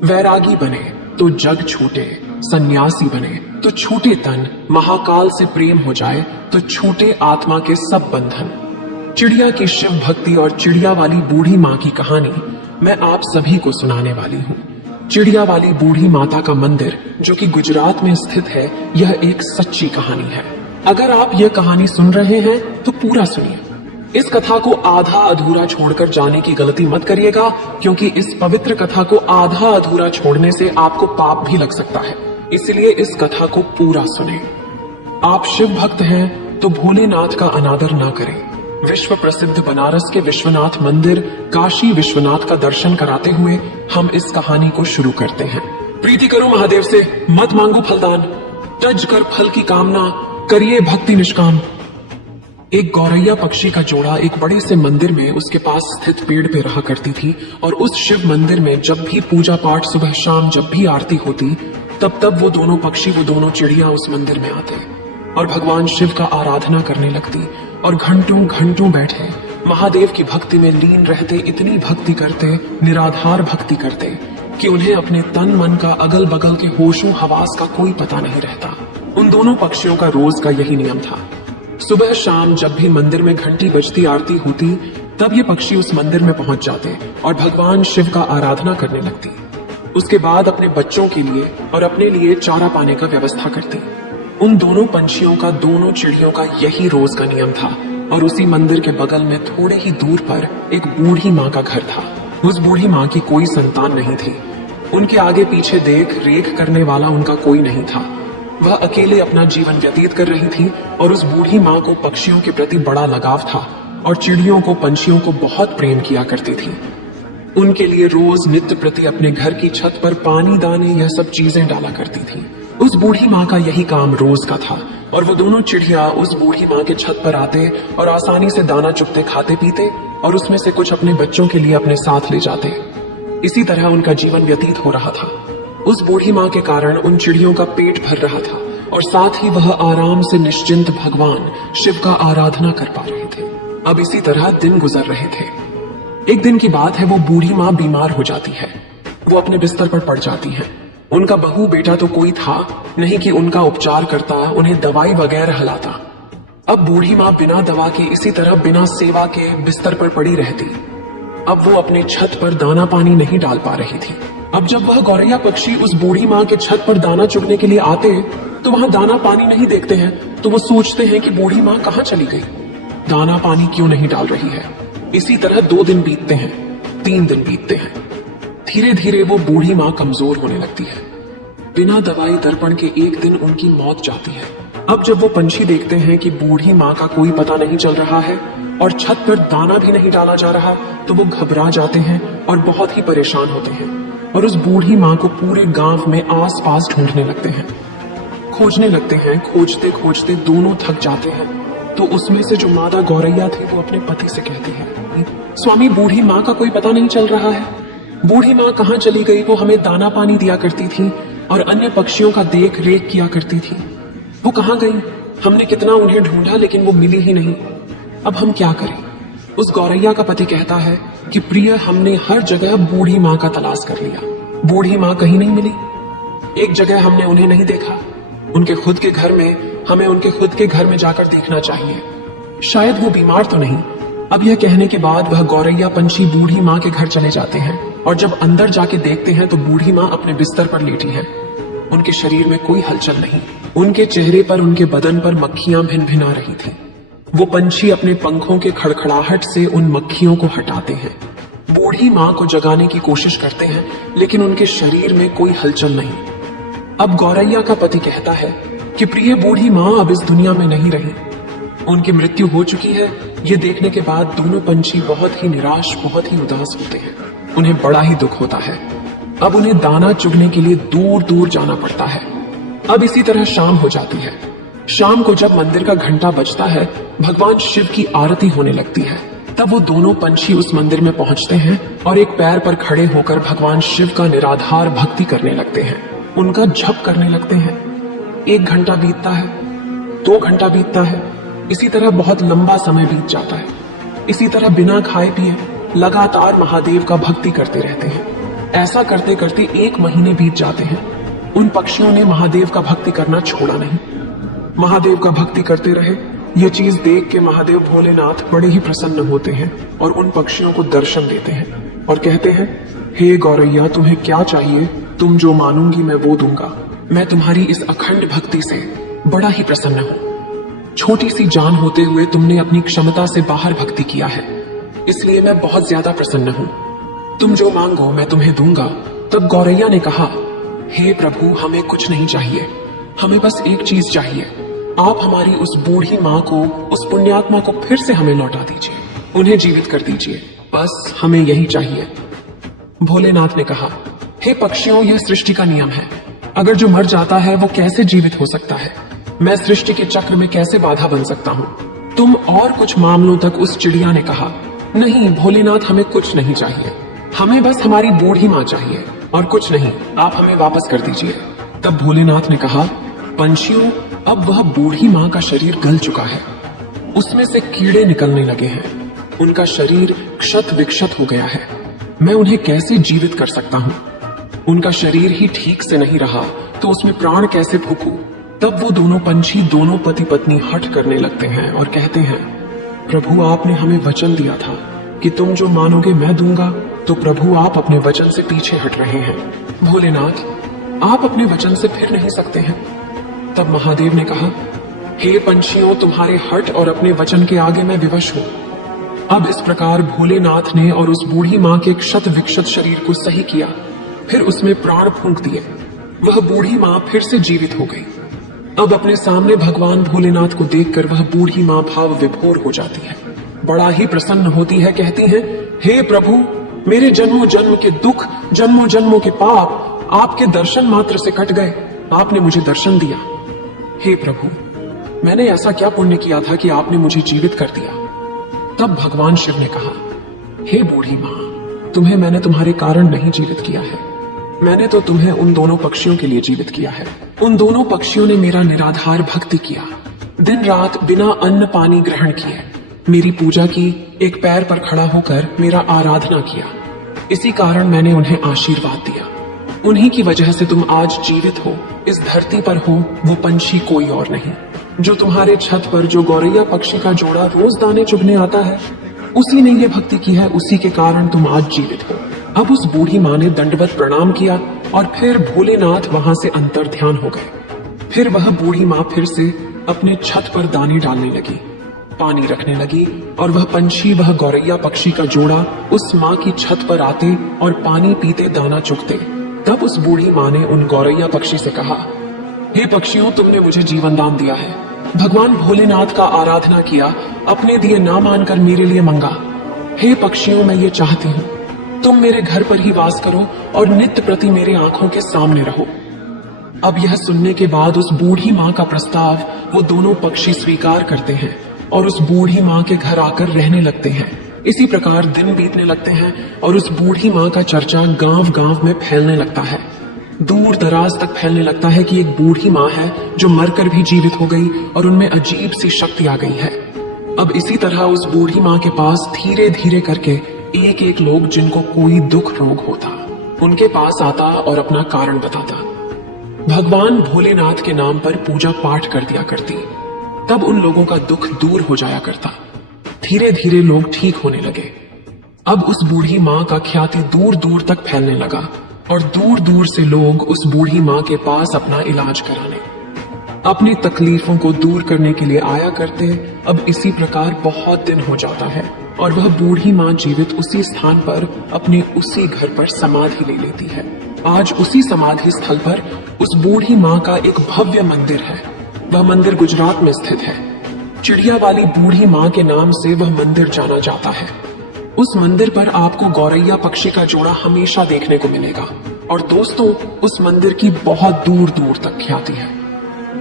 वैरागी बने तो जग छूटे, सन्यासी बने तो छूटे तन, महाकाल से प्रेम हो जाए तो छूटे आत्मा के सब बंधन। चिड़िया की शिव भक्ति और चिड़िया वाली बूढ़ी माँ की कहानी मैं आप सभी को सुनाने वाली हूँ। चिड़िया वाली बूढ़ी माता का मंदिर जो कि गुजरात में स्थित है, यह एक सच्ची कहानी है। अगर आप यह कहानी सुन रहे हैं तो पूरा सुनिए। इस कथा को आधा अधूरा छोड़कर जाने की गलती मत करिएगा, क्योंकि इस पवित्र कथा को आधा अधूरा छोड़ने से आपको पाप भी लग सकता है। इसलिए इस कथा को पूरा सुने। आप शिव भक्त हैं तो भोलेनाथ का अनादर ना करें। विश्व प्रसिद्ध बनारस के विश्वनाथ मंदिर काशी विश्वनाथ का दर्शन कराते हुए हम इस कहानी को शुरू करते हैं। प्रीति करो महादेव से, मत मांगो फलदान, तज कर फल की कामना, करिए भक्ति निष्काम। एक गौरैया पक्षी का जोड़ा एक बड़े से मंदिर में उसके पास स्थित पेड़ पे रहा करती थी, और उस शिव मंदिर में जब भी पूजा पाठ सुबह शाम जब भी आरती होती, तब वो दोनों पक्षी, वो दोनों चिड़िया उस मंदिर में आते और भगवान शिव का आराधना करने लगती और घंटों घंटों बैठे महादेव की भक्ति में लीन रहते। इतनी भक्ति करते, निराधार भक्ति करते कि उन्हें अपने तन मन का, अगल बगल के होशों हवास का कोई पता नहीं रहता। उन दोनों पक्षियों का रोज का यही नियम था। सुबह शाम जब भी मंदिर में घंटी बजती, आरती होती, तब ये पक्षी उस मंदिर में पहुंच जाते और भगवान शिव का आराधना करने लगती। उसके बाद अपने बच्चों के लिए और अपने लिए चारा पाने का व्यवस्था करती। उन दोनों पंछियों का, दोनों चिड़ियों का यही रोज का नियम था। और उसी मंदिर के बगल में थोड़े ही दूर पर एक बूढ़ी माँ का घर था। उस बूढ़ी माँ की कोई संतान नहीं थी। उनके आगे पीछे देख रेख करने वाला उनका कोई नहीं था। वह अकेले अपना जीवन व्यतीत कर रही थी और उस बूढ़ी माँ को पक्षियों के प्रति बड़ा लगाव था और चिड़ियों को, पंछियों को बहुत प्रेम किया करती थी। उनके लिए रोज नित्य प्रति अपने घर की छत पर पानी, दाने, यह सब चीजें डाला करती थी। उस बूढ़ी माँ का यही काम रोज का था और वो दोनों चिड़िया उस बूढ़ी माँ के छत पर आते और आसानी से दाना चुगते, खाते पीते और उसमें से कुछ अपने बच्चों के लिए अपने साथ ले जाते। इसी तरह उनका जीवन व्यतीत हो रहा था। उस बूढ़ी माँ के कारण उन चिड़ियों का पेट भर रहा था और साथ ही वह आराम से निश्चिंत भगवान शिव का आराधना कर पा रहे थे। अब इसी तरह दिन गुजर रहे थे। एक दिन की बात है, वो बूढ़ी माँ बीमार हो जाती है। वो अपने बिस्तर पर पड़ जाती है। उनका बहू बेटा तो कोई था नहीं कि उनका उपचार करता, उन्हें दवाई वगैरह हलाता। अब बूढ़ी माँ बिना दवा के, इसी तरह बिना सेवा के बिस्तर पर पड़ी रहती। अब वो अपने छत पर दाना पानी नहीं डाल पा रही थी। अब जब वह गौरैया पक्षी उस बूढ़ी माँ के छत पर दाना चुगने के लिए आते तो वहां दाना पानी नहीं देखते हैं, तो वो सोचते हैं कि बूढ़ी माँ कहाँ चली गई, दाना पानी क्यों नहीं डाल रही है। इसी तरह 2 दिन बीतते हैं, 3 दिन बीतते हैं। धीरे धीरे वो बूढ़ी माँ कमजोर होने लगती है। बिना दवाई दर्पण के एक दिन उनकी मौत जाती है। अब जब वो पंछी देखते हैं कि बूढ़ी माँ का कोई पता नहीं चल रहा है और छत पर दाना भी नहीं डाला जा रहा, तो वो घबरा जाते हैं और बहुत ही परेशान होते हैं और उस बूढ़ी माँ को पूरे गांव में आस पास ढूंढने लगते हैं, खोजने लगते हैं। खोजते खोजते दोनों थक जाते हैं। तो उसमें से जो मादा गौरैया थी वो अपने पति से कहती है, स्वामी बूढ़ी माँ का कोई पता नहीं चल रहा है। बूढ़ी माँ कहाँ चली गई? वो हमें दाना पानी दिया करती थी और अन्य पक्षियों का देख रेख किया करती थी। वो कहाँ गई? हमने कितना उन्हें ढूंढा लेकिन वो मिली ही नहीं। अब हम क्या करें? उस गौरैया का पति कहता है कि प्रिय, हमने हर जगह बूढ़ी माँ का तलाश कर लिया, बूढ़ी माँ कहीं नहीं मिली। एक जगह हमने उन्हें नहीं देखा, उनके खुद के घर में। हमें उनके खुद के घर में जाकर देखना चाहिए, शायद वो बीमार तो नहीं। अब यह कहने के बाद वह गौरैया पंछी बूढ़ी माँ के घर चले जाते हैं और जब अंदर जाके देखते हैं तो बूढ़ी माँ अपने बिस्तर पर लेटी है। उनके शरीर में कोई हलचल नहीं। उनके चेहरे पर, उनके बदन पर मक्खियां भिनभिना रही थी। वो पंछी अपने पंखों के खड़खड़ाहट से उन मक्खियों को हटाते हैं। बूढ़ी माँ को जगाने की कोशिश करते हैं लेकिन उनके शरीर में कोई हलचल नहीं। अब गौरैया का पति कहता है कि प्रिय, बूढ़ी माँ अब इस दुनिया में नहीं रही, उनकी मृत्यु हो चुकी है। ये देखने के बाद दोनों पंछी बहुत ही निराश, बहुत ही उदास होते हैं। उन्हें बड़ा ही दुख होता है। अब उन्हें दाना चुगने के लिए दूर दूर जाना पड़ता है। अब इसी तरह शाम हो जाती है। शाम को जब मंदिर का घंटा बजता है, भगवान शिव की आरती होने लगती है। तब वो दोनों पंछी उस मंदिर में पहुंचते हैं और एक पैर पर खड़े होकर भगवान शिव का निराधार भक्ति करने लगते हैं, उनका जप करने लगते हैं। 1 घंटा बीतता है, 2 घंटा बीतता है। इसी तरह बहुत लंबा समय बीत जाता है। इसी तरह बिना खाए पिए लगातार महादेव का भक्ति करते रहते हैं। ऐसा करते करते 1 महीने बीत जाते हैं। उन पक्षियों ने महादेव का भक्ति करना छोड़ा नहीं। महादेव का भक्ति करते रहे। ये चीज देख के महादेव भोलेनाथ बड़े ही प्रसन्न होते हैं और उन पक्षियों को दर्शन देते हैं और कहते हैं, हे गौरैया, तुम्हें क्या चाहिए? तुम जो मानूंगी मैं वो दूंगा। मैं तुम्हारी इस अखंड भक्ति से बड़ा ही प्रसन्न हूँ। छोटी सी जान होते हुए तुमने अपनी क्षमता से बाहर भक्ति किया है, इसलिए मैं बहुत ज्यादा प्रसन्न हूँ। तुम जो मांगो मैं तुम्हें दूंगा। तब गौरैया ने कहा, हे प्रभु, हमें कुछ नहीं चाहिए, हमें बस एक चीज चाहिए। आप हमारी उस बूढ़ी माँ को, उस पुण्यात्मा को फिर से हमें लौटा दीजिए, उन्हें जीवित कर दीजिए, बस हमें यही चाहिए। भोलेनाथ ने कहा, हे पक्षियों, यह सृष्टि का नियम है। अगर जो मर जाता है वो कैसे जीवित हो सकता है? मैं सृष्टि के चक्र में कैसे बाधा बन सकता हूँ? तुम और कुछ मामलों तक उस चिड़िया ने कहा, नहीं भोलेनाथ, हमें कुछ नहीं चाहिए, हमें बस हमारी बूढ़ी माँ चाहिए और कुछ नहीं, आप हमें वापस कर दीजिए। तब भोलेनाथ ने कहा, पंछियों, अब वह बूढ़ी माँ का शरीर गल चुका है, उसमें से कीड़े निकलने लगे हैं, उनका शरीर क्षत विक्षत हो गया है, मैं उन्हें कैसे जीवित कर सकता हूँ? उनका शरीर ही ठीक से नहीं रहा तो उसमें प्राण कैसे फूंकूं? तब वो दोनों पंछी, दोनों पति पत्नी हट करने लगते हैं और कहते हैं, प्रभु, आपने हमें वचन दिया था कि तुम जो मानोगे मैं दूंगा, तो प्रभु आप अपने वचन से पीछे हट रहे हैं। भोलेनाथ, आप अपने वचन से फिर नहीं सकते हैं। तब महादेव ने कहा, हे पंछियों, तुम्हारे हट और अपने वचन के आगे मैं विवश हूं। अब इस प्रकार भोलेनाथ ने और उस बूढ़ी माँ के क्षत विक्षत शरीर को सही किया, फिर उसमें प्राण फूंक दिए। वह बूढ़ी माँ फिर से जीवित हो गई। अब अपने सामने भगवान भोलेनाथ को देखकर वह बूढ़ी माँ भाव विभोर हो जाती है, बड़ा ही प्रसन्न होती है। कहती है, हे प्रभु, मेरे जन्मों जन्म के दुख, जन्मों जन्मों के पाप आपके दर्शन मात्र से कट गए। आपने मुझे दर्शन दिया। हे प्रभु, मैंने ऐसा क्या पुण्य किया था कि आपने मुझे जीवित कर दिया? तब भगवान शिव ने कहा, हे बूढ़ी माँ, तुम्हें मैंने तुम्हारे कारण नहीं जीवित किया है, मैंने तो तुम्हें उन दोनों पक्षियों के लिए जीवित किया है। उन दोनों पक्षियों ने मेरा निराधार भक्ति किया, दिन रात बिना अन्न पानी ग्रहण किए मेरी पूजा की, एक पैर पर खड़ा होकर मेरा आराधना किया। इसी कारण मैंने उन्हें आशीर्वाद दिया। उन्हीं की वजह से तुम आज जीवित हो, इस धरती पर हो। वो पंछी कोई और नहीं, जो तुम्हारे छत पर जो गौरैया पक्षी का जोड़ा रोज दाने चुगने आता है, उसी ने ये भक्ति की है, उसी के कारण तुम आज जीवित हो। अब उस बूढ़ी माँ ने दंडवत प्रणाम किया और फिर भोलेनाथ वहां से अंतर ध्यान हो गए। फिर वह बूढ़ी माँ फिर से अपने छत पर दाने डालने लगी, पानी रखने लगी और वह पंछी, वह गौरैया पक्षी का जोड़ा उस माँ की छत पर आते और पानी पीते, दाना चुगते। तब उस बूढ़ी माँ ने उन गौरैया पक्षी से कहा, हे पक्षियों, तुमने मुझे जीवन दान दिया है, भगवान भोलेनाथ का आराधना किया, अपने दिए ना मानकर मेरे लिए मंगा। हे पक्षियों, मैं ये चाहती हूँ तुम मेरे घर पर ही वास करो और नित्य प्रति मेरे आंखों के सामने रहो। अब यह सुनने के बाद उस बूढ़ी माँ का प्रस्ताव वो दोनों पक्षी स्वीकार करते हैं और उस बूढ़ी माँ के घर आकर रहने लगते हैं। इसी प्रकार दिन बीतने लगते हैं और उस बूढ़ी माँ का चर्चा गांव गांव में फैलने लगता है, दूर दराज तक फैलने लगता है कि एक बूढ़ी माँ है जो मरकर भी जीवित हो गई और उनमें अजीब सी शक्ति आ गई है। अब इसी तरह उस बूढ़ी माँ के पास धीरे धीरे करके एक एक लोग, जिनको कोई दुख रोग होता, उनके पास आता और अपना कारण बताता। भगवान भोलेनाथ के नाम पर पूजा पाठ कर दिया करती, तब उन लोगों का दुख दूर हो जाया करता। धीरे धीरे लोग ठीक होने लगे। अब उस बूढ़ी माँ का ख्याति दूर दूर तक फैलने लगा और दूर दूर से लोग उस बूढ़ी माँ के पास अपना इलाज कराने, अपनी तकलीफों को दूर करने के लिए आया करते। अब इसी प्रकार बहुत दिन हो जाता है और वह बूढ़ी माँ जीवित उसी स्थान पर, अपने उसी घर पर समाधि ले लेती है। आज उसी समाधि स्थल पर उस बूढ़ी माँ का एक भव्य मंदिर है। वह मंदिर गुजरात में स्थित है। चिड़िया वाली बूढ़ी माँ के नाम से वह मंदिर जाना जाता है। उस मंदिर पर आपको गौरैया पक्षी का जोड़ा हमेशा देखने को मिलेगा और दोस्तों, उस मंदिर की बहुत दूर दूर तक ख्याति है।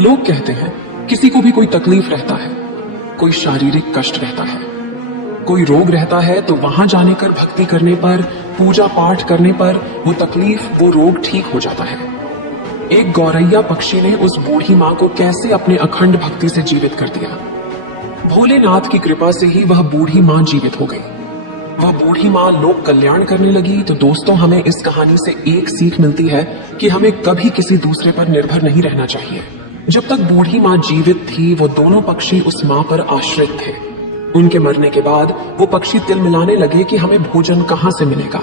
लोग कहते हैं, किसी को भी कोई तकलीफ रहता है, कोई शारीरिक कष्ट रहता है, कोई रोग रहता है, तो वहां जाने कर भक्ति करने पर, पूजा पाठ करने पर वो तकलीफ, वो रोग ठीक हो जाता है। एक गौरैया पक्षी ने उस बूढ़ी माँ को कैसे अपने अखंड भक्ति से जीवित कर दिया। भोलेनाथ की कृपा से ही वह बूढ़ी माँ जीवित हो गई। वह बूढ़ी माँ लोक कल्याण करने लगी तो दोस्तों हमें इस कहानी से एक सीख मिलती है कि हमें कभी किसी दूसरे पर निर्भर नहीं रहना चाहिए। जब तक बूढ़ी माँ जीवित थी वो दोनों पक्षी उस माँ पर आश्रित थे। उनके मरने के बाद वो पक्षी तिल मिलाने लगे कि हमें भोजन कहाँ से मिलेगा।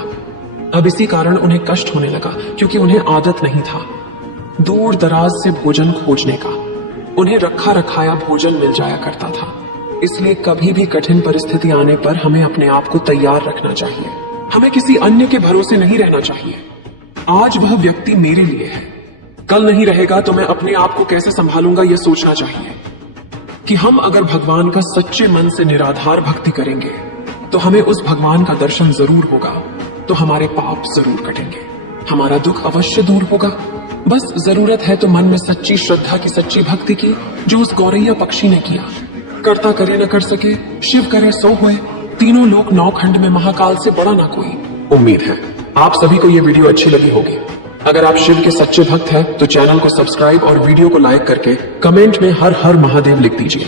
अब इसी कारण उन्हें कष्ट होने लगा क्योंकि उन्हें आदत नहीं था दूर दराज से भोजन खोजने का। उन्हें रखा रखाया भोजन मिल जाया करता था। इसलिए कभी भी कठिन परिस्थिति आने पर हमें अपने आप को तैयार रखना चाहिए। हमें किसी अन्य के भरोसे नहीं रहना चाहिए। आज वह व्यक्ति मेरे लिए है, कल नहीं रहेगा तो मैं अपने आप को कैसे संभालूंगा यह सोचना चाहिए कि हम अगर भगवान का सच्चे मन से निराधार भक्ति करेंगे तो हमें उस भगवान का दर्शन जरूर होगा, तो हमारे पाप जरूर कटेंगे, हमारा दुख अवश्य दूर होगा। बस जरूरत है तो मन में सच्ची श्रद्धा की, सच्ची भक्ति की, जो उस गौरैया पक्षी ने किया। करता करे न कर सके, शिव करे सो होए, तीनों लोक नौ खंड में महाकाल से बड़ा ना कोई। उम्मीद है आप सभी को ये वीडियो अच्छी लगी होगी। अगर आप शिव के सच्चे भक्त हैं तो चैनल को सब्सक्राइब और वीडियो को लाइक करके कमेंट में हर हर महादेव लिख दीजिए।